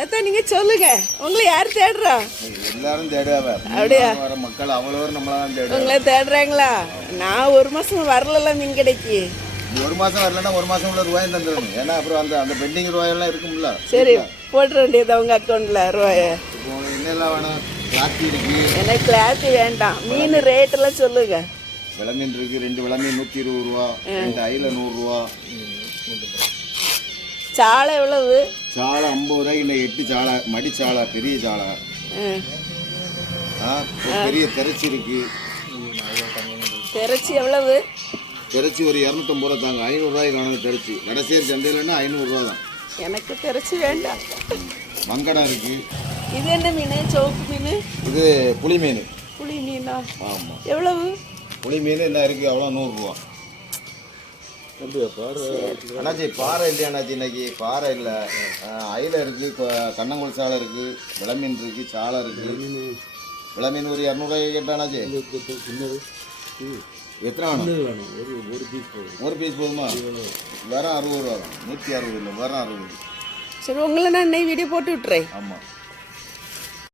அதான் நீங்க சொல்லுங்க, உங்களை யார் தேடுறா? எல்லாரும் தேடுவாங்க. அப்படியா? வர மக்கள் அவ்வளோ நம்மளாம் தேடுவாங்க. உங்களை தேடுறாங்களா? நான் ஒரு மாசம் வரல மீன் கடைக்கு. ஒரு மாசம் வரலன்னா ஒரு மாசம் உள்ள ரூபாயும் தந்துடணும். ஏன்னா அப்புறம் அந்த அந்த பெண்டிங் ரூபாயெல்லாம் இருக்கும்ல. சரி, போட்டுற வேண்டியது உங்க அக்கௌண்ட்ல ரூபாய. இப்போ என்னெல்லாம் வேணும்? கிளாத்தி இருக்கு. எனக்கு கிளாத்து வேண்டாம், மீன் ரேட் எல்லாம் சொல்லுங்க. விளமீன் இருக்கு. 2 விளமீன் 120 ரூபா, 2 ஐல 100 ரூபா. சாலை எவ்வளவு? சாலை 50 ரூபாய்க்கு. இந்த 8 சாலை மடி சாலை, பெரிய சாலை. பெரிய திரைச்சி இருக்கு. திரைச்சி எவ்வளவு? திரைச்சி ஒரு 250 ரூபா தாங்க. 500 ரூபாய்க்கு காணும் திரைச்சி. கடைசியர் சந்தையிலன்னா 500 ரூபா தான். எனக்கு திரைச்சி வேண்டாம். மங்கடம் இருக்கு. இது என்ன மீன்? சோப்பு மீன். இது புளி மீன். புளி மீனா? ஆமாம். எவ்வளவு? புளி மீன் என்ன இருக்கு? அவ்வளோ 100 ரூபா. அண்ணாச்சி பாறை இல்லையா அண்ணாச்சி? இன்னைக்கு பாறை இல்லை. அயில இருக்கு, கண்ணங்குள் சாலை இருக்கு, விளமீன் இருக்கு, சாலை இருக்கு. விளமீன் ஒரு 200 ரூபாய்க்கு கேட்டாண்ணாச்சி. எத்தனை வேணும்? ஒரு பீஸ் போதுமா? வெறும் 60 ரூபா தான். 160 இல்லை, வெறும் 60. சரி, உங்களை நான் இன்னைக்கு வீடியோ போட்டு விட்டுறேன். ஆமாம்.